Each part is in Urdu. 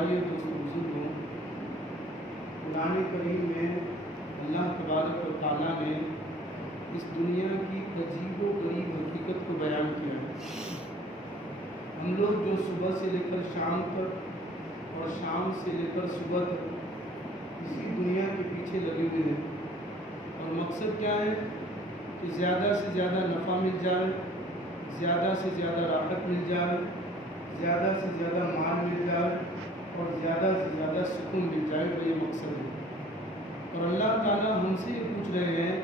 بھائی اور دوستوں بزرگوں، قرآن کریم میں اللہ تبارک و تعالیٰ نے اس دنیا کی عجیب و غریب حقیقت کو بیان کیا ہے۔ ہم لوگ جو صبح سے لے کر شام تک اور شام سے لے کر صبح تک اسی دنیا کے پیچھے لگے ہوئے ہیں، اور مقصد کیا ہے کہ زیادہ سے زیادہ نفع مل جائے، زیادہ سے زیادہ راحت مل جائے، زیادہ سے زیادہ مال مل جائے اور زیادہ سے زیادہ سکون مل جائے، وہ یہ مقصد ہے۔ اور اللہ تعالیٰ ہم سے یہ پوچھ رہے ہیں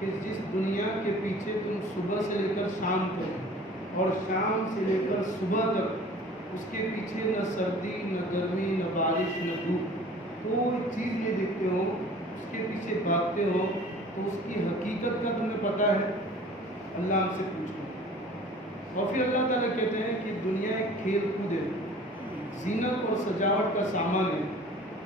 کہ جس دنیا کے پیچھے تم صبح سے لے کر شام تک اور شام سے لے کر صبح تک اس کے پیچھے نہ سردی نہ گرمی نہ بارش نہ دھوپ کوئی چیز نہیں دیکھتے ہو، اس کے پیچھے بھاگتے ہو، تو اس کی حقیقت کا تمہیں پتہ ہے؟ اللہ ہم سے پوچھ رہے ہیں۔ اور پھر اللہ تعالیٰ کہتے ہیں کہ دنیا ایک کھیل کود ہے، زینت اور سجاوٹ کا سامان ہے۔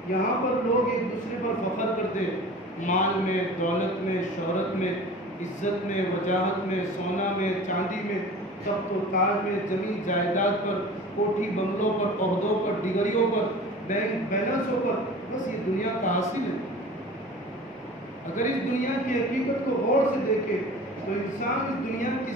یہاں پر لوگ ایک دوسرے پر فخر کرتے ہیں، مال میں، دولت میں، شہرت میں، عزت میں، وجاہت میں، سونا میں، چاندی میں، تخت و تاج میں، زمین جائیداد پر، کوٹھی بنگلوں پر، عہدوں پر، ڈگریوں پر، بینک بیلنسوں پر، بس یہ دنیا کا حاصل ہے۔ اگر اس دنیا کی حقیقت کو غور سے دیکھے تو انسان اس دنیا کی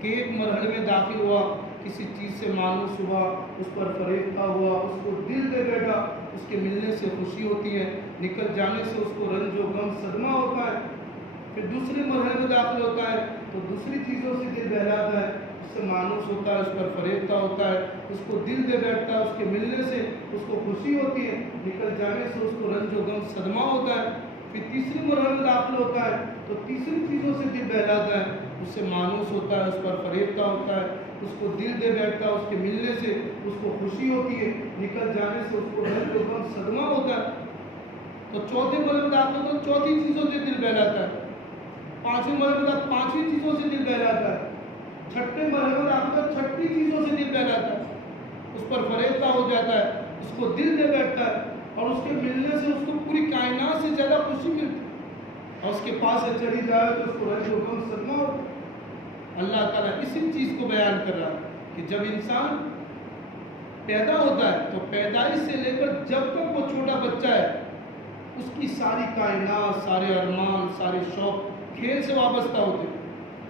کہ ایک مرحلے میں داخل ہوا، کسی چیز سے مانوس ہوا، اس پر فریفتہ ہوا، اس کو دل دے بیٹھا، اس کے ملنے سے خوشی ہوتی ہے، نکل جانے سے اس کو رنج و غم صدمہ ہوتا ہے۔ پھر دوسرے مرحلے میں داخل ہوتا ہے تو دوسری چیزوں سے دل بہلاتا ہے، اس سے مانوس ہوتا ہے، اس پر فریفتہ ہوتا ہے، اس کو دل دے بیٹھتا ہے، اس کے ملنے سے اس کو خوشی ہوتی ہے، نکل جانے سے اس کو رنج و غم صدمہ ہوتا ہے۔ پھر تیسری مرحلے میں داخل ہوتا ہے تو تیسری چیزوں سے دل بہلاتا ہے، اس سے مانوس ہوتا ہے، اس پر فریفتہ ہوتا ہے، اس کو دل دے بیٹھتا ہے، اس کے ملنے سے اس کو خوشی ہوتی ہے، نکل جانے سے اس کو رنج و غم صدمہ ہوتا ہے۔ تو چوتھے مرحلے میں داخل ہوتا ہے، چوتھی چیزوں سے دل بہلاتا ہے۔ پانچویں مرحلے میں پانچویں چیزوں سے دل بہلاتا ہے۔ چھٹے مرحلے میں داخل ہوتا ہے، چھٹی چیزوں سے دل بہلاتا ہے، اس پر فریفتہ ہو جاتا ہے، اس کو دل دے بیٹھتا ہے، اور اس کے ملنے سے اس کو پوری کائنات سے زیادہ خوشی ملتی ہے، اور اس کے پاس سے چلی جائے تو اس کو رنج و غم صدمہ ہوتا ہے۔ اللہ تعالیٰ اسی چیز کو بیان کر رہا ہے کہ جب انسان پیدا ہوتا ہے تو پیدائش سے لے کر جب تک وہ چھوٹا بچہ ہے، اس کی ساری کائنات، سارے ارمان، سارے شوق کھیل سے وابستہ ہوتے ہیں۔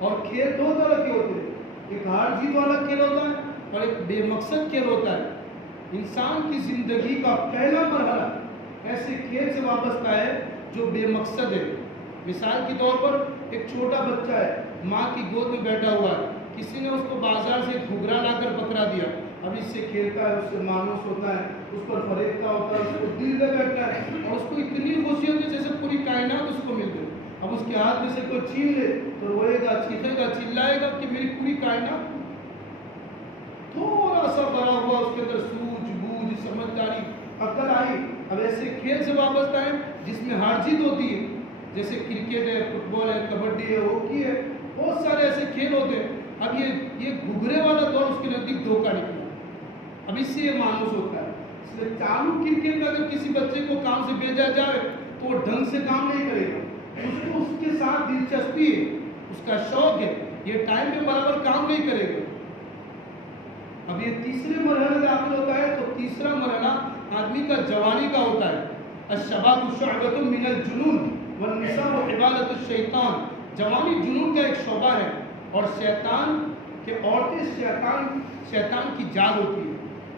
اور کھیل دو طرح کے ہوتے ہیں، ایک ہار جیت والا کھیل ہوتا ہے اور ایک بے مقصد کھیل ہوتا ہے۔ انسان کی زندگی کا پہلا مرحلہ ایسے کھیل سے وابستہ ہے جو بے مقصد ہے۔ مثال کے طور پر ایک چھوٹا بچہ ہے، ماں کی گود میں بیٹھا ہوا ہے، کسی نے اس کو بازار سے گھگرا لا کر پکڑا دیا، اب اس سے کھیلتا ہے، اس سے مانوس ہوتا ہے، اس پر فریفتہ ہوتا ہے، اس کو دل دے بیٹھتا ہے، اور اس کو اتنی خوشی ہوتی ہے جیسے پوری کائنات اس کو مل گئی۔ اب اس کے ہاتھ میں سے کوئی چھین لے تو روئے گا، چیخے گا، چلائے گا کہ میری پوری کائنات۔ تھوڑا سا بڑا ہوا، اس کے اندر سوجھ بوجھ، سمجھداری، عقل آئی، اب ایسے کھیل سے وابستہ ہے جس میں ہار جیت ہوتی ہے، جیسے کرکٹ ہے، فٹ بال ہے، کبڈی ہے، ہاکی ہے، بہت سارے ایسے کھیل ہوتے ہیں۔ اب یہ گھگرے والا دور اس کے نزدیک دھوکہ نکلا، اب اس سے یہ مانوس ہوتا ہے۔ اس لیے چالو کرکٹ میں اگر کسی بچے کو کام سے بھیجا جائے تو وہ ڈھنگ سے کام نہیں کرے گا، اس کو اس کے ساتھ دلچسپی ہے، اس کا شوق ہے، یہ ٹائم پہ برابر کام نہیں کرے گا۔ اب یہ تیسرے مرحلے میں داخل ہوتا ہے تو تیسرا مرحلہ آدمی کا جوانی کا ہوتا ہے۔ الشباب شعبۃ من الجنون والنساء عبادۃ الشیطان۔ جوانی جنون کا ایک شعبہ ہے، اور شیطان کے عورتیں شیطان کی جال ہوتی ہے۔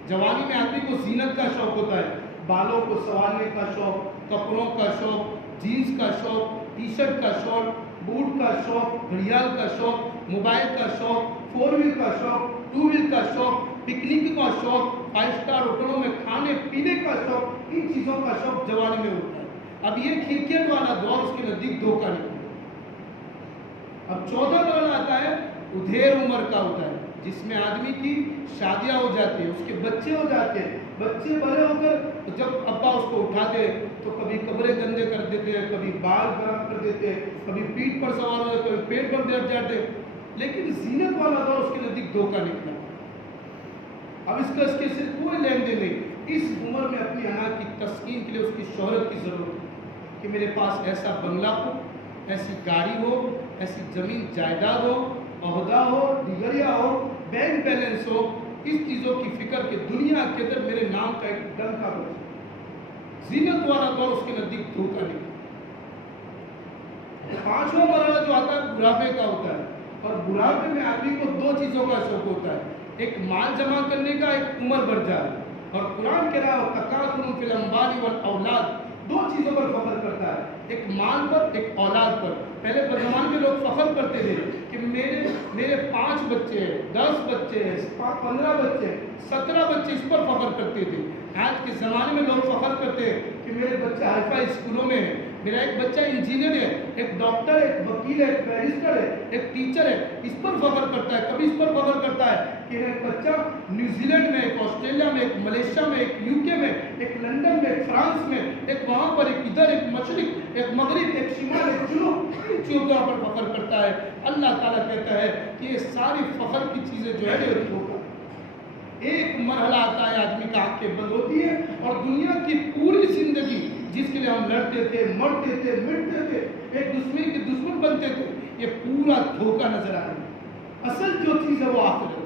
جوانی میں آدمی کو زینت کا شوق ہوتا ہے، بالوں کو سنوارنے کا شوق، کپڑوں کا شوق، جینس کا شوق، ٹی شرٹ کا شوق، بوٹ کا شوق، گھڑیال کا شوق، موبائل کا شوق، 4 وہیل کا شوق، 2 وہیل کا شوق، پکنک کا شوق، 5 اسٹار ہوٹلوں میں کھانے پینے کا شوق، ان چیزوں کا شوق جوانی میں ہوتا ہے۔ اب یہ کرکٹ والا دور اس کے نزدیک دھوکہ نکلا۔ اب 14 مرحلہ آتا ہے، ادھیر عمر کا ہوتا ہے، جس میں آدمی کی شادیاں ہو جاتی ہیں، اس کے بچے ہو جاتے ہیں، بچے بڑے ہو کر جب ابا اس کو اٹھاتے تو کبھی کپڑے گندے کر دیتے ہیں، کبھی بال خراب کر دیتے ہیں، کبھی پیٹھ پر سوار ہو جاتے، کبھی پیٹ پر بیٹھ جاتے، لیکن زینت والا دور اس کے نزدیک دھوکہ نکلا۔ اب اس کے صرف کوئی لین دین نہیں، اس عمر میں اپنی انا کی تسکین کے لیے اس کی شہرت کی ضرورت ہے کہ میرے پاس ایسا بنگلہ ہو، ایسی گاڑی ہو، ایسی زمین جائیداد ہو، عہدہ ہو، ڈگریاں ہو، بینک بیلنس ہو، اس چیزوں کی فکر کہ دنیا کے اندر میرے نام کا ایک ڈنکا بچے. زینت والا دور اس کے نزدیک دھوکہ نہیں. پانچواں مرحلہ جو آتا ہے بڑھاپے کا ہوتا ہے, اور بڑھاپے میں آدمی کو دو چیزوں کا شوق ہوتا ہے, ایک مال جمع کرنے کا, ایک عمر بڑھ جائے. اور قرآن کہہ رہا ہے تکاثر فی الاموال والاولاد, دو چیزوں پر فخر کرتا ہے, ایک مال پر, ایک اولاد پر. پہلے زمانے میں لوگ فخر کرتے تھے کہ میرے 5 بچے ہیں, 10 بچے ہیں, 15 بچے ہیں, 17 بچے, اس پر فخر کرتے تھے. آج کے زمانے میں لوگ فخر کرتے ہیں کہ میرے بچے ہائی فائی اسکولوں میں ہیں, میرا ایک بچہ انجینئر ہے, ایک ڈاکٹر ہے, ایک وکیل ہے, ایک بیرسٹر ہے, ایک ٹیچر ہے. اس پر فخر کرتا ہے. کبھی اس پر فخر کرتا ہے کہ ایک بچہ نیوزی لینڈ میں, ایک آسٹریلیا میں, ایک ملیشیا میں, ایک یو کے میں, ایک لندن میں, ایک فرانس میں, ایک وہاں پر, ایک ادھر, ایک مشرق, ایک مغرب, ایک شمال, ایک جنوب, ان چیزوں پر فخر کرتا ہے. اللہ تعالیٰ کہتا ہے کہ یہ ساری فخر کی چیزیں جو ہے ایک مرحلہ آتا ہے, آدمی کا آنکھیں بند ہوتی ہے, اور دنیا کی پوری زندگی جس کے لیے ہم لڑتے تھے, مرتے تھے, مٹتے تھے, ایک دوسرے کے دشمن بنتے تھے, یہ پورا دھوکہ نظر آ رہا ہے. اصل جو چیز ہے وہ آخرت ہے.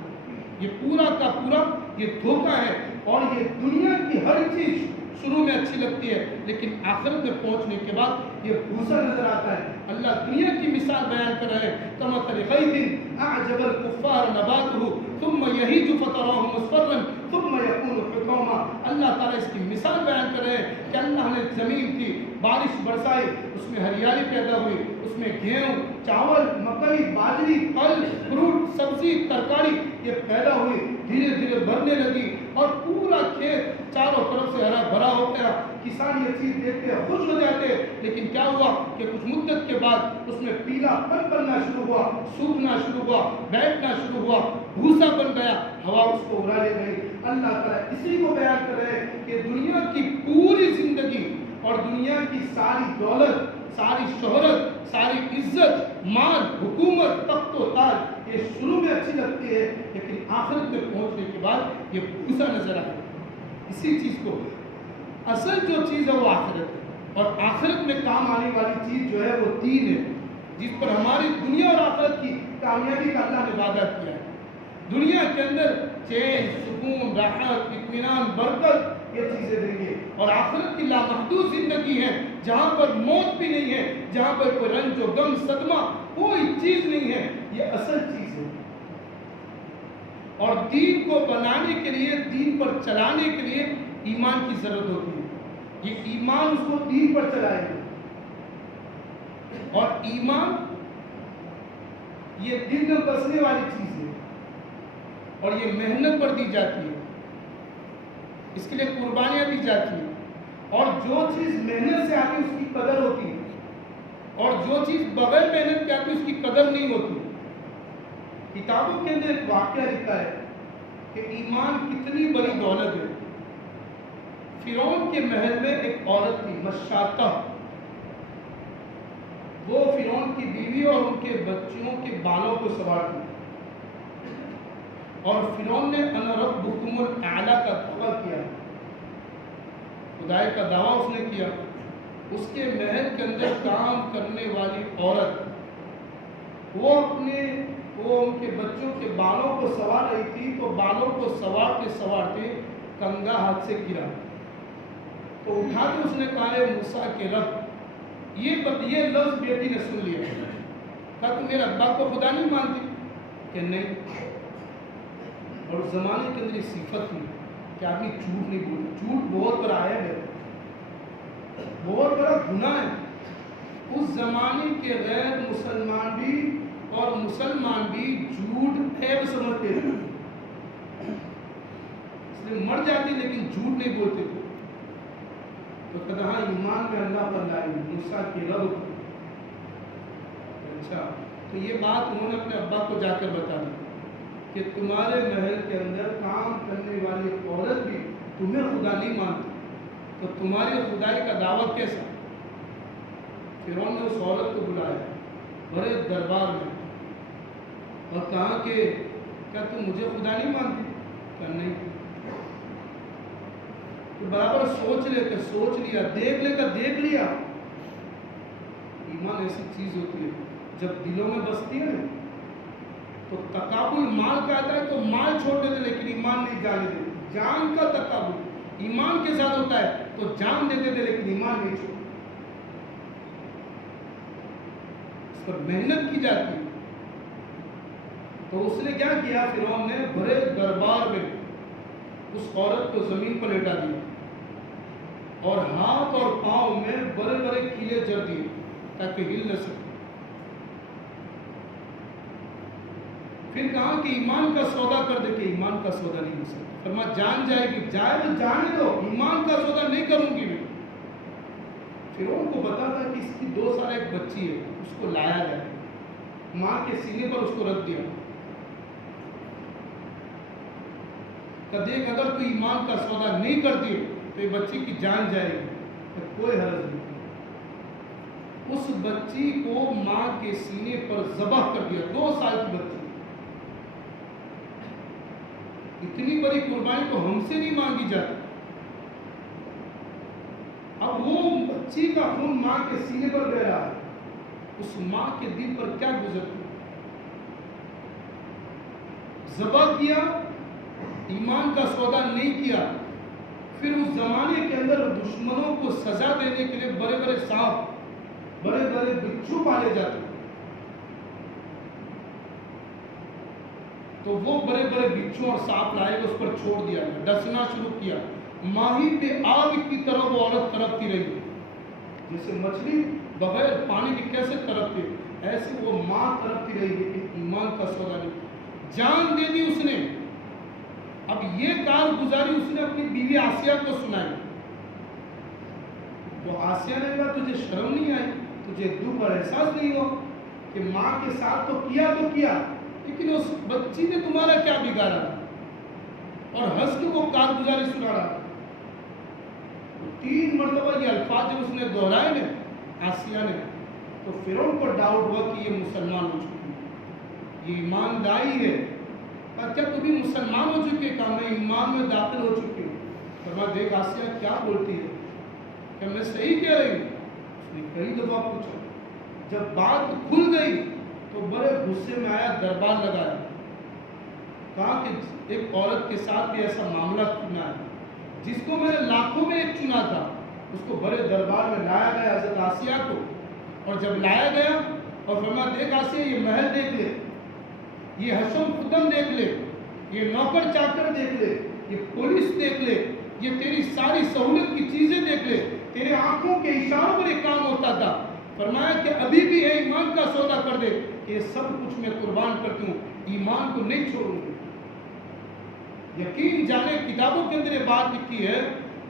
یہ پورا کا پورا یہ دھوکہ ہے. اور یہ دنیا کی ہر چیز شروع میں اچھی لگتی ہے, لیکن آخرت میں پہنچنے کے بعد یہ بھوسا نظر آتا ہے. اللہ دنیا کی مثال بیان کر رہے ہیں, کمثل غیث اعجب الکفار نباتہ ثم یہیج فتراه مصفرا ثم یکون حطاما. اللہ تعالیٰ اس کی مثال بیان کر رہے ہیں کہ اللہ نے زمین کی بارش برسائی, اس میں ہریالی پیدا ہوئی, اس میں گیہوں, چاول, مکئی, باجری, پھل, فروٹ, سبزی, ترکاری یہ پیدا ہوئی, دھیرے دھیرے بڑھنے لگی, اور پورا کھیت چاروں طرف سے ہرا بھرا ہو گیا. کسان یہ چیز دیکھ کے خوش ہو جاتے, لیکن کیا ہوا کہ کچھ مدت کے بعد اس میں پیلا پن بننا شروع ہوا, سوکھنا شروع ہوا, بیٹھنا شروع ہوا, بھوسا بن گیا, ہوا اس کو اڑا لے گئی. اللہ تعالیٰ اسی کو بیان کر رہے ہیں کہ دنیا کی پوری زندگی اور دنیا کی ساری دولت, ساری شہرت, ساری عزت, مال, حکومت, تخت و تاج یہ شروع میں اچھی لگتی ہے, لیکن آخرت میں پہنچنے کے بعد یہ بھوسا نظر آتا ہے. اسی چیز کو اصل جو چیز ہے وہ آخرت ہے, اور آخرت میں کام آنے والی چیز جو ہے وہ دین ہے, جس پر ہماری دنیا اور آخرت کی کامیابی کا اللہ نے وعدہ کیا ہے. دنیا کے اندر چین, سکون, راحت, اطمینان, برکت یہ چیزیں دیں گے, اور آخرت کی لامحدود زندگی ہے جہاں پر موت بھی نہیں ہے, جہاں پر کوئی رنج و غم, صدمہ کوئی چیز نہیں ہے. یہ اصل چیز ہے. اور دین کو بنانے کے لیے, دین پر چلانے کے لیے ایمان کی ضرورت ہوتی ہے. یہ ایمان اس کو دین پر چلائے گا, اور ایمان یہ دل میں بسنے والی چیز ہے, اور یہ محنت پر دی جاتی ہے, اس کے لیے قربانیاں دی جاتی ہیں. اور جو چیز محنت سے آتی ہے اس کی قدر ہوتی ہے, اور جو چیز بغیر محنت کے آتی ہے اس کی قدر نہیں ہوتی. کتابوں کے اندر ایک واقعہ لکھا ہے کہ ایمان کتنی بڑی دولت ہے. فرعون کے محل میں ایک عورت تھی, مشاطہ. وہ فرعون کی بیوی اور ان کے بچوں کے بالوں کو سنوارتی, اور فرعون نے انا ربکم الاعلی کا دعویٰ کیا, خدائی کا دعویٰ اس نے کیا. اس کے محل کے اندر کام کرنے والی عورت وہ ان کے بچوں کے بالوں کو سنوار رہی تھی, تو بالوں کو سنوارتے سنوارتے کنگا ہاتھ سے گرا, تو اٹھا کے اس نے کہا ہے موسیٰ کے رب, یہ لفظ بیٹی نے سن لیا. کہا تم میرے ابا کو خدا نہیں مانتی؟ کہ نہیں. اور اس زمانے کے اندر یہ صفت تھی کہ آدمی جھوٹ نہیں بولتا. جھوٹ بہت بڑا عیب ہے, بہت بڑا گناہ ہے. اس زمانے کے غیر مسلمان بھی اور مسلمان بھی جھوٹ عیب سمجھتے تھے, اس لیے مر جاتے لیکن جھوٹ نہیں بولتے تھے. تو کہا ہاں ایمان میں اللہ پر لائی, موسیٰ کے رب. اچھا, تو یہ بات انہوں نے اپنے ابا کو جا کر بتا دی کہ تمہارے محل کے اندر کام کرنے والی عورت بھی تمہیں خدا نہیں مانتی, تو تمہاری خدائی کا دعویٰ کیسا؟ فرعون نے اس عورت کو بلایا بڑے دربار میں اور کہا کہ کیا تم مجھے خدا نہیں مانتی؟ کہ نہیں. تو برابر سوچ لیا, دیکھ لیا. ایمان ایسی چیز ہوتی ہے جب دلوں میں بستی ہے نا, تو تقابل مال کا آتا ہے تو مال چھوڑ دیتے لیکن ایمان نہیں جانے دیتے. جان کا تقابل ایمان کے ساتھ ہوتا ہے تو جان دیتے تھے لیکن ایمان نہیں چھوڑ. اس پر محنت کی جاتی ہے. تو اس نے کیا کیا؟ فرعون نے بڑے دربار میں اس عورت کو زمین پر لیٹا دیا اور ہاتھ اور پاؤں میں بڑے بڑے کیلے جڑ دیے تاکہ ہل نہ سکے. پھر کہا کہ ایمان کا سودا کر دے کہ ایمان کا سودا نہیں ہو سکتا. فرمایا جان جائے گی، جائے تو جانے دو، ایمان کا سودا نہیں کروں گی میں. فرعون کو پتا تھا کہ اس کی 2 سال ایک بچی ہے، اس کو لایا گیا، ماں کے سینے پر اس کو رکھ دیا کہ دیکھ اگر تو ایمان کا سودا نہیں کرتی تو یہ بچی کی جان جائے گی. کوئی حرج نہیں. اس بچی کو ماں کے سینے پر ذبح کر دیا. 2 سال کی بچی. اتنی بڑی قربانی تو ہم سے نہیں مانگی جاتی. اب وہ بچی کا خون ماں کے سینے پر بہ رہا ہے. اس ماں کے دل پر کیا گزرتی؟ ذبح کیا، ایمان کا سودا نہیں کیا. پھر اس زمانے کے اندر دشمنوں کو سزا دینے کے لیے بڑے بڑے سانپ، بڑے بڑے بچھو پالے جاتے. تو وہ بڑے بڑے بچھو اور سانپ لائے گا، اس پر چھوڑ دیا گیا، ڈسنا شروع کیا. ماہی پہ آگ کی طرح وہ عورت تڑپتی رہی. جیسے مچھلی بغیر پانی کے کیسے تڑپتی، ایسے وہ ماں تڑپتی رہی لیکن ایمان کا سودا نہیں. جان دے دی اس نے. اب یہ کارگزاری اس نے اپنی بیوی آسیہ کو سنائی. تو آسیہ نے کہا تجھے شرم نہیں آئی، تجھے دکھ اور احساس نہیں ہو کہ ماں کے ساتھ تو کیا لیکن اس بچی نے تمہارا کیا بگاڑا؟ اور ہنس کے وہ کارگزاری سنا رہا. 3 مرتبہ یہ الفاظ جب اس نے دہرائے نا آسیہ نے تو فرعون کو ڈاؤٹ ہوا کہ یہ مسلمان ہو چکی ہے، یہ ایمانداری ہے. کیا تو بھی مسلمان ہو چکی ہے؟ کہا میں ایمان میں داخل ہو چکی ہوں. فرمایا دیکھ آسیہ کیا بولتی ہے، کہ میں صحیح کہہ رہی ہوں؟ اس نے کئی دفعہ پوچھا. جب بات کھل گئی تو بڑے غصے میں آیا، دربار لگایا. کہا کہ ایک عورت کے ساتھ بھی ایسا معاملہ کرنا ہے جس کو میں نے لاکھوں میں ایک چنا تھا. اس کو بڑے دربار میں لایا گیا حضرت آسیہ کو. اور جب لایا گیا اور فرمایا دیکھ آسیہ یہ محل دیکھ لے، یہ حشم خدم دیکھ لے، یہ نوکر چاکر دیکھ لے، یہ پولیس دیکھ لے، یہ تیری ساری سہولت کی چیزیں دیکھ لے. تیرے آنکھوں کے اشاروں پر ایک کام ہوتا تھا. فرمایا کہ ابھی بھی ہے ایمان کا سودا کر دے کہ یہ سب کچھ میں قربان کرتی ہوں، ایمان کو نہیں چھوڑوں گی. یقین جانے کتابوں کے اندر یہ بات لکھی ہے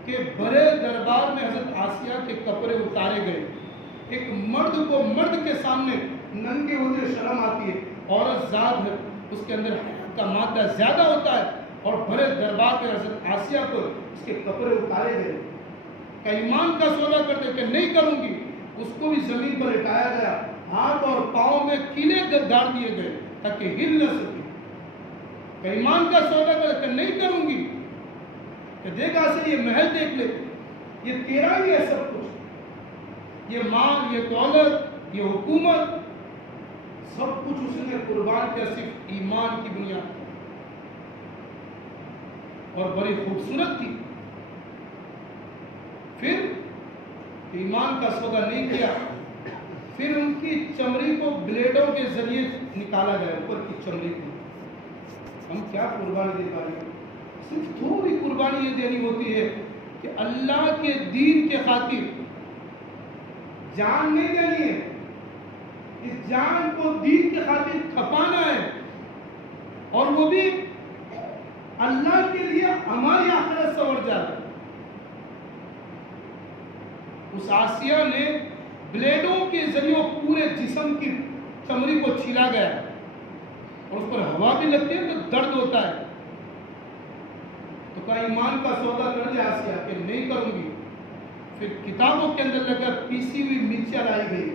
کہ بڑے دربار میں حضرت آسیہ کے کپڑے اتارے گئے. ایک مرد کو مرد کے سامنے ننگے ہوتے شرم آتی ہے. عورت ذات ہے، اس کے اندر حیات کا مادہ زیادہ ہوتا ہے. اور بڑے دربار میں حضرت آسیہ کو اس کے کپڑے اتارے گئے کہ ایمان کا سودا کر دے کہ نہیں کروں گی. اس کو بھی زمین پر لٹایا گیا، ہاتھ اور پاؤں میں کیلے گاڑ دیے گئے تاکہ ہل نہ سکے. کہ ایمان کا سودا کر دے کہ نہیں کروں گی. کہ دیکھ آسیہ یہ محل دیکھ لے، یہ تیرا ہی ہے سب کچھ، یہ مال، یہ دولت، یہ حکومت، سب کچھ اس نے قربان کیا صرف ایمان کی بنیاد. اور بڑی خوبصورت تھی. پھر ایمان کا سودا نہیں کیا. پھر ان کی چمڑی کو بلیڈوں کے ذریعے نکالا گیا، اوپر کی چمڑی کو. ہم کیا قربانی دے پا رہے ہیں؟ صرف تھوڑی قربانی یہ دینی ہوتی ہے کہ اللہ کے دین کے خاطر جان نہیں دینی ہے. اس جان کو دین کے خاطر کھپانا ہے، اور وہ بھی اللہ کے لیے ہماری آخرت سنور جائے. اس آسیہ نے بلیڈوں کے ذریعے پورے جسم کی چمڑی کو چھیلا گیا اور اس پر ہوا بھی لگتی ہے تو درد ہوتا ہے. تو کہا ایمان کا سودا کر دے آسیہ کہ نہیں کروں گی. پھر کتابوں کے اندر لگا پیسی ہوئی مرچیں لائی گئی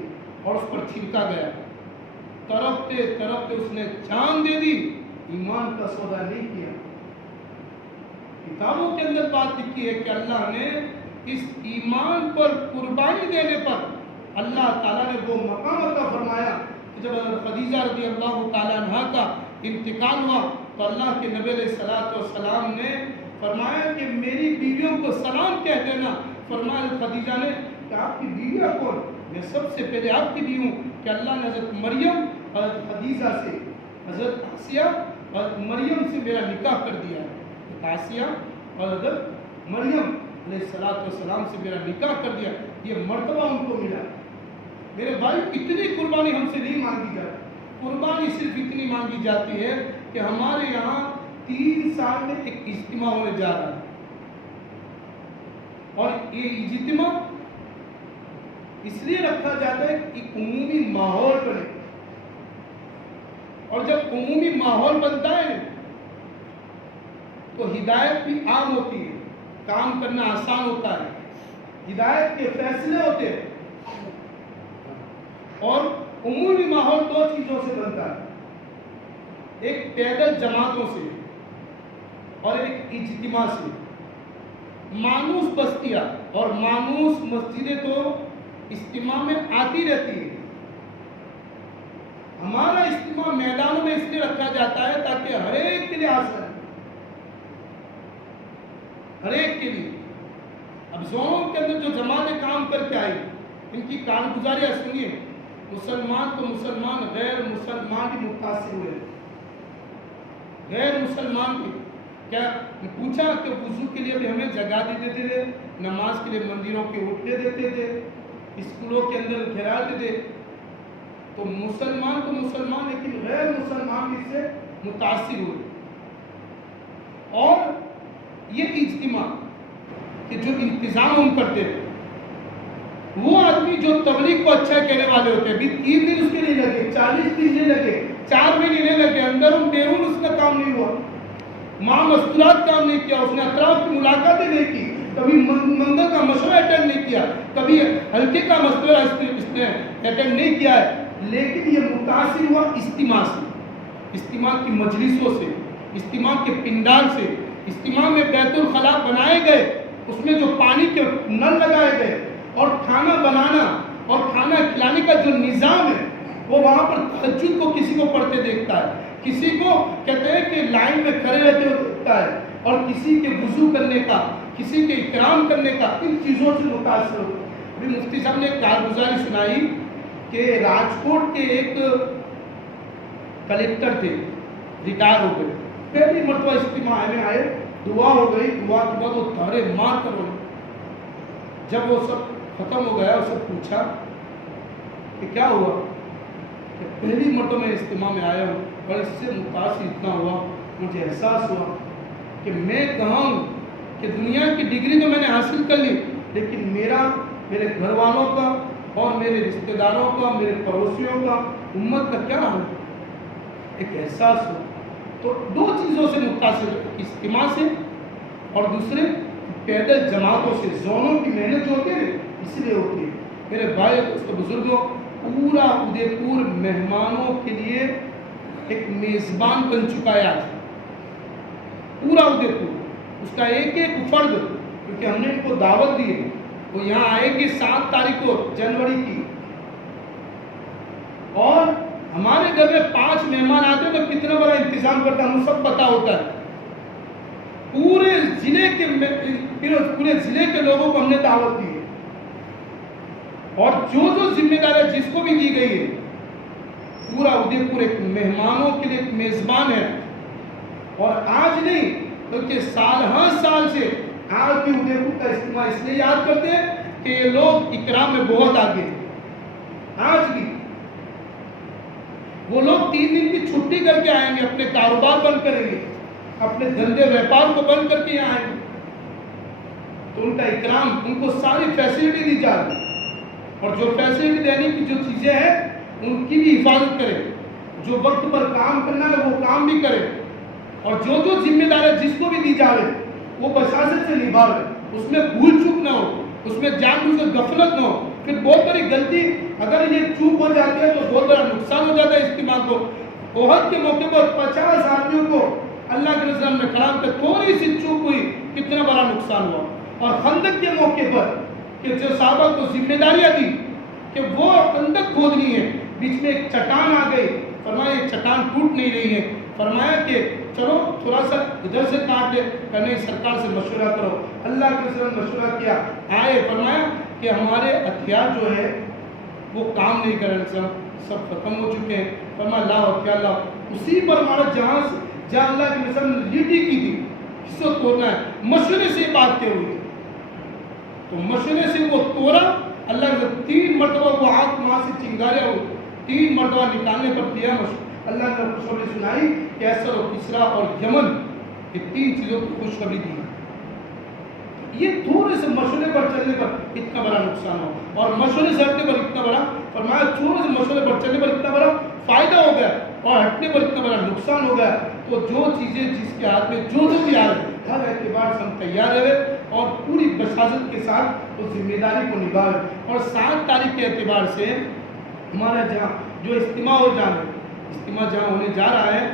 اور اس پر چھڑکا گیا. تڑپتے تڑپتے اس نے جان دے دی، ایمان کا سودا نہیں کیا. کتابوں کے اندر بات لکھی ہے کہ اللہ نے اس ایمان پر قربانی دینے پر اللہ تعالیٰ نے وہ مقام عطا فرمایا کہ جب حضرت خدیجہ رضی اللہ تعالیٰ عنہ کا انتقال ہوا تو اللہ کے نبی علیہ السلام نے فرمایا کہ میری بیویوں کو سلام کہہ دینا. فرمایا خدیجہ نے کہ آپ کی بیویاں کون؟ میں سب سے پہلے آپ کی بیوی ہوں کہ اللہ نے حضرت مریم اور خدیجہ سے، حضرت آسیہ اور مریم سے میرا نکاح کر دیا ہے. آسیہ اور حضرت مریم علیہ السلام سے میرا نکاح کر دیا. یہ مرتبہ ان کو ملا. میرے بھائی اتنی قربانی ہم سے نہیں مانگی جاتی. قربانی صرف اتنی مانگی جاتی ہے کہ ہمارے یہاں 3 سال میں ایک اجتماع ہونے جا رہا ہے، اور یہ اجتماع اس لیے رکھا جاتا ہے کہ عمومی ماحول بنے. اور جب عمومی ماحول بنتا ہے تو ہدایت بھی عام ہوتی ہے، کام کرنا آسان ہوتا ہے، ہدایت کے فیصلے ہوتے ہیں. اور عمومی ماحول 2 چیزوں سے بنتا ہے، ایک پیدل جماعتوں سے اور ایک اجتماع سے. مانوس بستیاں اور مانوس مسجدیں تو اجتماع میں آتی رہتی ہے. ہمارا اجتماع میدانوں میں اس لیے رکھا جاتا ہے تاکہ ہر ایک کے لیے آسان ہے، ہر ایک کے لیے. اب زونوں کے اندر جو جماعتیں کام کر کے آئی ان کی کارگزاریاں سنیے. مسلمان تو مسلمان، غیر مسلمان بھی متاثر ہوئے. غیر مسلمان بھی کیا پوچھا کہ وضو کے لیے بھی ہمیں جگہ دیتے تھے، نماز کے لیے مندروں کے اٹھنے دیتے تھے، اسکولوں کے اندر گھراتے تھے. تو مسلمان تو مسلمان لیکن غیر مسلمان بھی سے متاثر ہوئے. اور یہ اجتماع کہ جو انتظام ہم کرتے ہیں، وہ آدمی جو تبلیغ کو اچھا کہنے والے ہوتے ہیں، بھی 3 دن اس کے نہیں لگے، 40 دن نہیں لگے، 4 مہینے نہیں لگے، اندرون بیرون اس کا کام نہیں ہوا، ماں مستورات کام نہیں کیا، اس نے اطراف کی ملاقاتیں نہیں کی، کبھی منگل کا مشورہ اٹینڈ نہیں کیا، کبھی ہلکے کا مشورہ اس نے اٹینڈ نہیں کیا ہے. لیکن یہ متاثر ہوا اجتماع سے، اجتماع کی مجلسوں سے، اجتماع کے پنڈال سے. اجتماع میں بیت الخلاء بنائے گئے، اس میں جو پانی کے نل لگائے گئے، اور کھانا بنانا اور کھانا کھلانے کا جو نظام ہے وہ وہاں پر تہجد کو کسی کو پڑھتے دیکھتا ہے، کسی کو کہتے ہیں کہ لائن میں کھڑے رہتے ہوئے دیکھتا ہے، اور کسی کے وضو کرنے کا، کسی کے اکرام کرنے کا، ان چیزوں سے متاثر ہوتا ہے. ابھی مفتی صاحب نے ایک کارگزاری سنائی کہ راجکوٹ کے ایک کلیکٹر تھے، ریٹائر ہو گئے. پہلی مرتبہ اجتماع میں آئے، دعا ہو گئی، دعا کے بعد وہ دھارے مار کر روئے. جب وہ سب ختم ہو گیا، اسے پوچھا کہ کیا ہوا، کہ پہلی مرتبہ میں اجتماع میں آیا ہوں اور اس سے متاثر اتنا ہوا، مجھے احساس ہوا کہ میں کہاں ہوں، کہ دنیا کی ڈگری تو میں نے حاصل کر لی، لیکن میرے گھر والوں کا اور میرے رشتہ داروں کا، میرے پڑوسیوں کا، امت کا کیا حال ہے. ایک احساس ہوا. تو 2 چیزوں سے متاثر، اجتماع سے اور دوسرے پیدل جماعتوں سے. زونوں کی محنت جو ہوتی ہے اس لیے ہوتی ہے. میرے بھائی دوستو بزرگوں، پورا ادے پور مہمانوں کے لیے ایک میزبان بن چکا ہے آج. پورا ادے پور، اس کا ایک ایک فرد، کیونکہ ہم نے ان کو دعوت دی ہے، وہ یہاں آئیں گے 7 تاریخ کو جنوری کی. اور ہمارے گھر میں 5 مہمان آتے ہیں تو کتنا بڑا انتظام کرتا ہے ہمیں سب پتا ہوتا ہے. پورے ضلع کے لوگوں کو ہم نے دعوت دی ہے، اور جو ذمہ داری جس کو بھی دی گئی ہے، پورا ادے پور ایک مہمانوں کے لیے ایک میزبان ہے. اور آج نہیں بلکہ سال ہر سال سے آج بھی ادے پور کا اجتماع اس لیے یاد کرتے ہیں کہ یہ لوگ اکرام میں بہت آگے ہیں. آج بھی وہ لوگ 3 دن کی چھٹی کر کے آئیں گے، اپنے کاروبار بند کریں گے، اپنے دھندے ویپار کو بند کر کے یہاں آئیں گے. تو ان کا اکرام، ان کو ساری فیسلٹی دی جا رہی ہے، اور جو فیسلٹی دینے کی جو چیزیں ہیں ان کی بھی حفاظت کرے. جو وقت پر کام کرنا ہے وہ کام بھی کرے، اور جو ذمہ داری جس کو بھی دی جا رہے وہ بشاشت سے نبھاوے. اس میں بھول چوک نہ ہو، اس میں جان بوجھ کر غفلت نہ ہو. پھر بہت بڑی غلطی اگر یہ چوک ہو جاتی ہے تو بہت بڑا نقصان ہو جاتا ہے اجتماع کو. احد کے موقع پر 50 آدمیوں کو اللہ کے نظر میں کلام کر تھوڑی سی چوک ہوئی، کتنا بڑا نقصان ہوا. اور خندق کے موقع پر کہ جو صحابہ کو ذمہ داریاں دی کہ وہ خندق کھودنی ہے، بیچ میں ایک چٹان آ گئی، فرمایا یہ چٹان ٹوٹ نہیں رہی ہے، فرمایا کہ چلو تھوڑا سا ادھر سے کاٹ لے، کہ نہیں سرکار سے مشورہ کرو۔ اللہ کے رسول نے مشورہ کیا، آئے فرمایا کہ ہمارے ہتھیار جو ہے وہ کام نہیں کر رہے، سب ختم ہو چکے ہیں۔ فرمایا لاؤ ہتھیار لاؤ۔ اسی پر ہمارا جہاں اللہ کے رسول نے لیٹی کی تھی اس کو توڑنا ہے، مشورے سے بات کی ہوئی تو مشورے سے وہ توڑا۔ اللہ نے 3 مرتبہ وہ آگ وہاں سے چنگاریا ہو، 3 مرتبہ نکالنے پر دیا مشورہ۔ اللہ نے خوشخبری سنائی کہ کیسر و کسرا اور یمن یہ 3 چیزوں کی خوشخبری دی۔ یہ تھوڑے سے مشورے پر چلنے پر اتنا بڑا نقصان ہو، اور مشورے سے ہٹنے پر اتنا بڑا، فرمایا تھوڑے سے مشورے پر چلنے پر اتنا بڑا فائدہ ہو گیا اور ہٹنے پر اتنا بڑا نقصان ہو گیا۔ تو جو چیزیں جس کے ہاتھ میں جو بھی آ رہے ہر اعتبار سے ہم تیار رہے اور پوری بشاشت کے ساتھ اس ذمہ داری کو نبھائے۔ اور 7 تاریخ کے اعتبار سے ہمارا جہاں جو اجتماع جہاں ہونے جا رہا ہے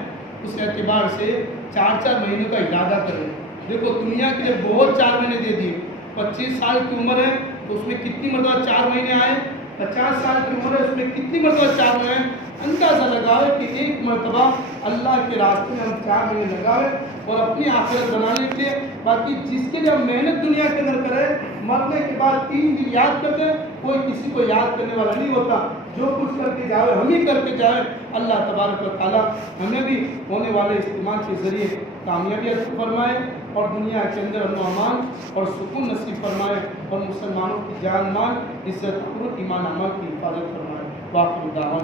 اس اعتبار سے 4 مہینے کا ارادہ کریں۔ دیکھو دنیا کے لیے بہت 4 مہینے دے دیے، 25 سال کی عمر ہے تو اس میں کتنی مرتبہ 4 مہینے آئے، 50 سال کی عمر ہے اس میں کتنی مرتبہ 4 مہینے، اندازہ لگاوے کہ 1 مرتبہ اللہ کے راستے میں ہم 4 مہینے لگاوے اور اپنی آخرت بنانے کے لیے۔ باقی جس کے لیے ہم محنت دنیا کے اندر کریں، مرنے کے بعد 3 دن یاد کرتے ہیں، کوئی کسی کو یاد کرنے والا نہیں ہوتا۔ جو کچھ کر کے جاوے ہم ہی کر کے جائیں۔ اللہ تبارک و تعالیٰ ہمیں بھی ہونے والے اجتماع کے ذریعے کامیابی عطا فرمائے اور دنیا کے اندر امن و امان اور سکون نصیب فرمائے اور مسلمانوں کی جان مال عزت اور ایمان عمل کی حفاظت فرمائے۔ واقعی دعوانا